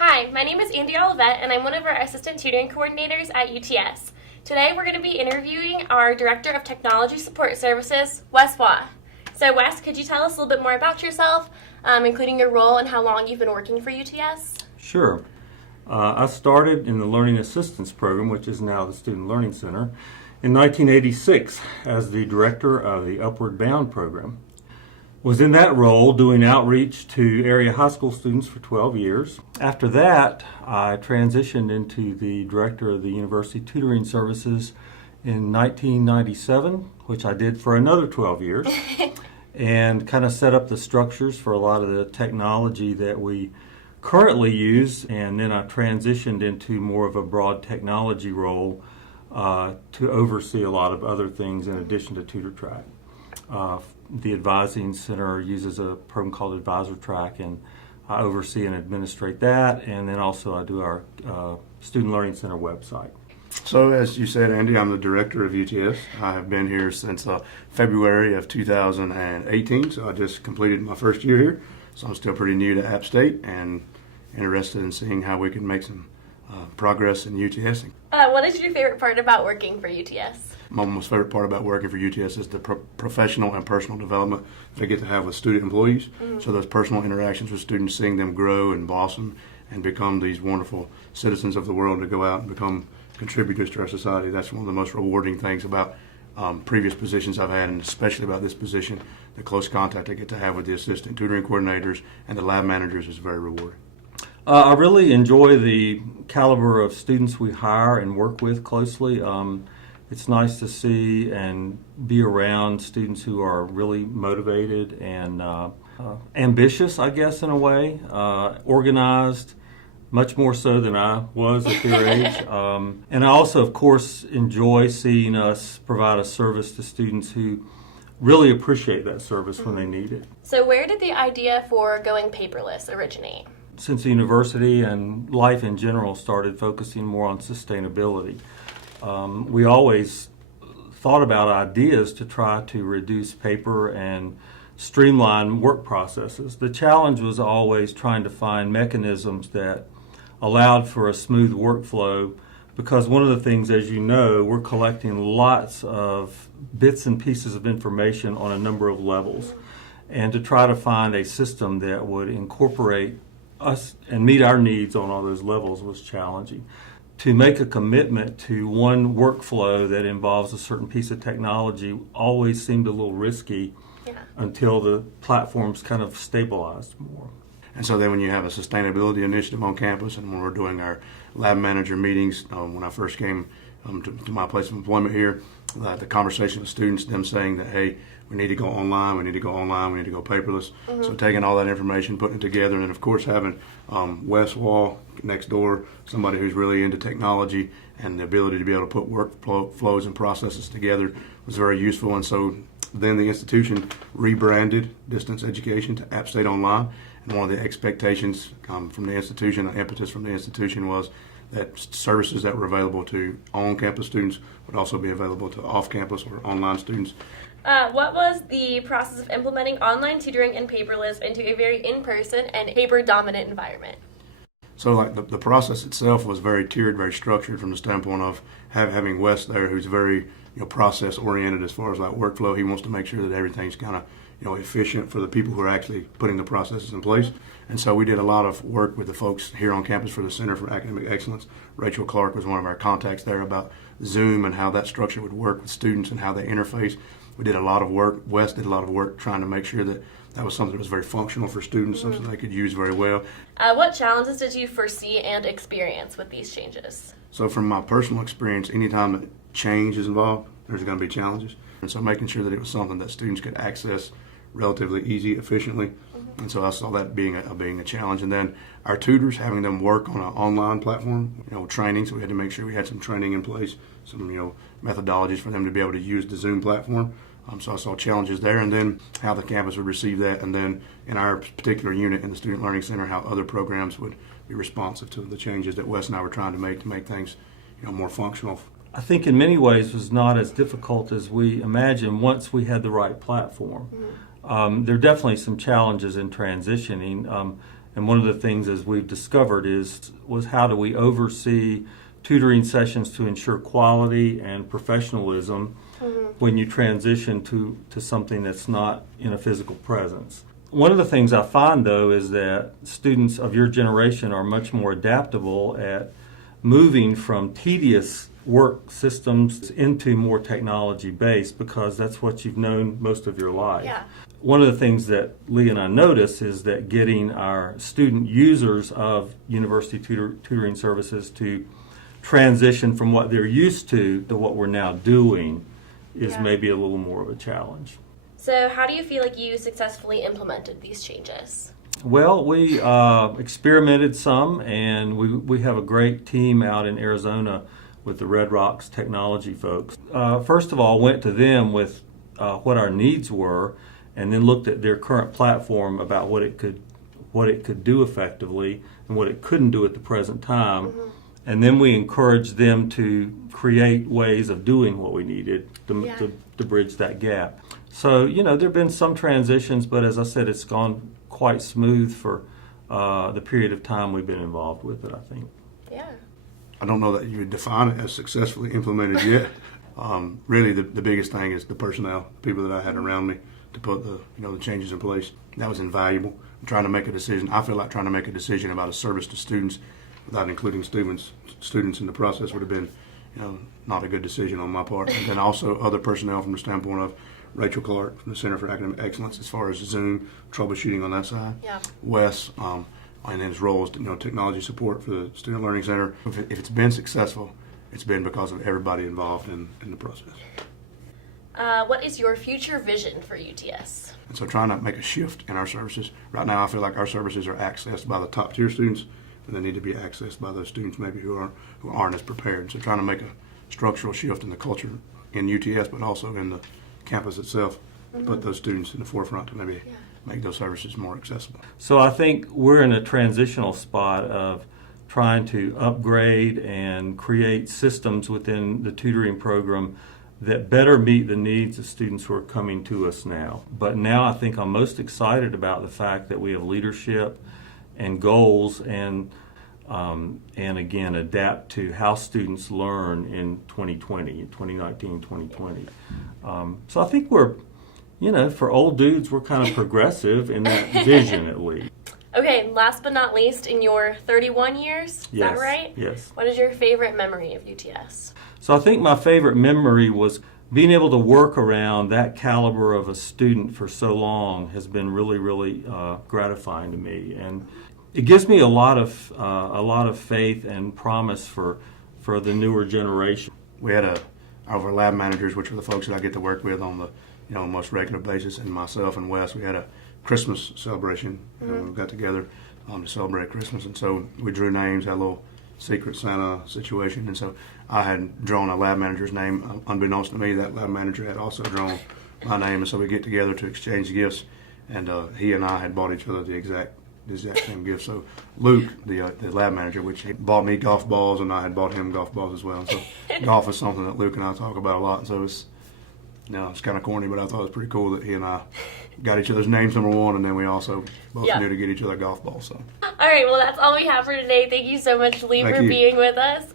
Hi, my name is Andy Olivet, and I'm one of our assistant tutoring coordinators at UTS. Today we're going to be interviewing our Director of Technology Support Services, Wes Waugh. So Wes, could you tell us a little bit more about yourself, including your role and how long you've been working for UTS? Sure. I started in the Learning Assistance Program, which is now the Student Learning Center, in 1986 as the director of the Upward Bound program. Was in that role doing outreach to area high school students for 12 years. After that, I transitioned into the director of the University Tutoring Services in 1997, which I did for another 12 years, and kind of set up the structures for a lot of the technology that we currently use. And then I transitioned into more of a broad technology role to oversee a lot of other things in addition to TutorTrack. The Advising Center uses a program called Advisor Track, and I oversee and administrate that, and then also I do our Student Learning Center website. So as you said, Andy, I'm the director of UTS. I have been here since February of 2018, so I just completed my first year here. So I'm still pretty new to App State and interested in seeing how we can make some progress in UTS. What is your favorite part about working for UTS? My most favorite part about working for UTS is the professional and personal development they get to have with student employees. Mm-hmm. So those personal interactions with students, seeing them grow and blossom and become these wonderful citizens of the world to go out and become contributors to our society. That's one of the most rewarding things about previous positions I've had, and especially about this position. The close contact I get to have with the assistant tutoring coordinators and the lab managers is very rewarding. I really enjoy the caliber of students we hire and work with closely. It's nice to see and be around students who are really motivated and ambitious, I guess, in a way, organized, much more so than I was at their age. And I also, of course, enjoy seeing us provide a service to students who really appreciate that service when they need it. So where did the idea for going paperless originate? Since the university and life in general started focusing more on sustainability, we always thought about ideas to try to reduce paper and streamline work processes. The challenge was always trying to find mechanisms that allowed for a smooth workflow, because one of the things, as you know, we're collecting lots of bits and pieces of information on a number of levels. And to try to find a system that would incorporate us and meet our needs on all those levels was challenging. To make a commitment to one workflow that involves a certain piece of technology always seemed a little risky until the platforms kind of stabilized more. And so then when you have a sustainability initiative on campus, and when we're doing our lab manager meetings, when I first came to my place of employment here, the conversation with students, them saying that, hey, we need to go online, we need to go online, we need to go paperless. Mm-hmm. So taking all that information, putting it together, and then of course having Wes Waugh next door, somebody who's really into technology and the ability to be able to put workflows and processes together was very useful. And so then the institution rebranded distance education to App State Online. And one of the expectations from the institution, the impetus from the institution was that services that were available to on-campus students would also be available to off-campus or online students. What was the process of implementing online tutoring and paperless into a very in-person and paper-dominant environment? So like the process itself was very tiered, very structured from the standpoint of having Wes there, who's very process-oriented as far as like workflow. He wants to make sure that everything's kind of efficient for the people who are actually putting the processes in place. And so we did a lot of work with the folks here on campus for the Center for Academic Excellence. Rachel Clark was one of our contacts there about Zoom and how that structure would work with students and how they interface. We did a lot of work. Wes did a lot of work trying to make sure that that was something that was very functional for students, something they could use very well. What challenges did you foresee and experience with these changes? So from my personal experience, anytime that change is involved, there's going to be challenges. And so making sure that it was something that students could access relatively easy, efficiently. Mm-hmm. And so I saw that being a challenge. And then our tutors, having them work on an online platform, training. So we had to make sure we had some training in place, some, methodologies for them to be able to use the Zoom platform. So I saw challenges there, and then how the campus would receive that, and then in our particular unit in the Student Learning Center, how other programs would be responsive to the changes that Wes and I were trying to make things more functional. I think in many ways it was not as difficult as we imagined once we had the right platform. Mm-hmm. There are definitely some challenges in transitioning. And one of the things, as we've discovered, was how do we oversee tutoring sessions to ensure quality and professionalism when you transition to something that's not in a physical presence. One of the things I find, though, is that students of your generation are much more adaptable at moving from tedious work systems into more technology-based, because that's what you've known most of your life. Yeah. One of the things that Lee and I notice is that getting our student users of university tutoring services to transition from what they're used to what we're now doing is maybe a little more of a challenge. So how do you feel like you successfully implemented these changes? Well, we experimented some, and we have a great team out in Arizona with the Red Rocks technology folks. First of all, went to them with what our needs were, and then looked at their current platform about what it could do effectively and what it couldn't do at the present time. And then we encouraged them to create ways of doing what we needed to bridge that gap. So, there have been some transitions, but as I said, it's gone quite smooth for the period of time we've been involved with it, I think. Yeah. I don't know that you would define it as successfully implemented yet. Really, the biggest thing is the personnel, the people that I had around me to put the changes in place. That was invaluable. Trying to make a decision. I feel like trying to make a decision about a service to students without including students in the process would have been, not a good decision on my part. And then also other personnel from the standpoint of Rachel Clark from the Center for Academic Excellence, as far as Zoom troubleshooting on that side. Yeah. Wes, and his role as technology support for the Student Learning Center. If it's been successful, it's been because of everybody involved in the process. What is your future vision for UTS? And so trying to make a shift in our services. Right now I feel like our services are accessed by the top tier students, and they need to be accessed by those students maybe who aren't as prepared. So trying to make a structural shift in the culture in UTS, but also in the campus itself, to put those students in the forefront to maybe make those services more accessible. So I think we're in a transitional spot of trying to upgrade and create systems within the tutoring program that better meet the needs of students who are coming to us now. But now I think I'm most excited about the fact that we have leadership and goals and again adapt to how students learn in 2019, 2020. So I think we're, for old dudes, we're kind of progressive in that vision at least. Okay, last but not least, in your 31 years, is that right? Yes. What is your favorite memory of UTS? So I think my favorite memory was being able to work around that caliber of a student for so long has been really, really gratifying to me, and it gives me a lot of faith and promise for the newer generation. We had our lab managers, which are the folks that I get to work with on the most regular basis, and myself and Wes, we had a Christmas celebration. We got together to celebrate Christmas, and so we drew names, had a little Secret Santa situation, and so I had drawn a lab manager's name. Unbeknownst to me, that lab manager had also drawn my name, and so we get together to exchange gifts, and he and I had bought each other the exact same gift. So Luke, the lab manager, which he bought me golf balls, and I had bought him golf balls as well. And so golf is something that Luke and I talk about a lot, and so it's kind of corny, but I thought it was pretty cool that he and I got each other's names, number one, and then we also both knew to get each other golf balls. So. All right, well, that's all we have for today. Thank you so much, Lee, for being with us.